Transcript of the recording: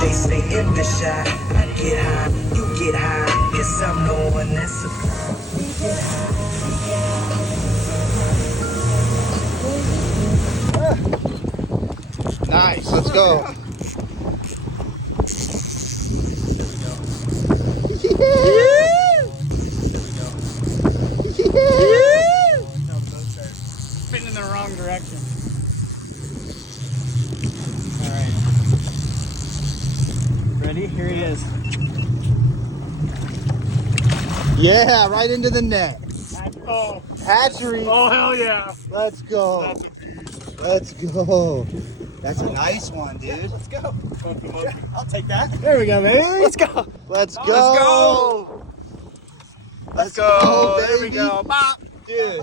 They stay in the shot. I get high, you get high. Guess I'm the one that's surprised. We get high. Nice, let's go. Spinning in the wrong direction. Alright. Ready? Here he is. Yeah, right into the net. Oh, Hatchery. oh hell yeah. Let's go. Let's go. That's a nice one, dude. Let's go. I'll take that. There we go, baby. Let's go. Let's go. Let's go. Let's go, There we baby. go. Bop. Dude.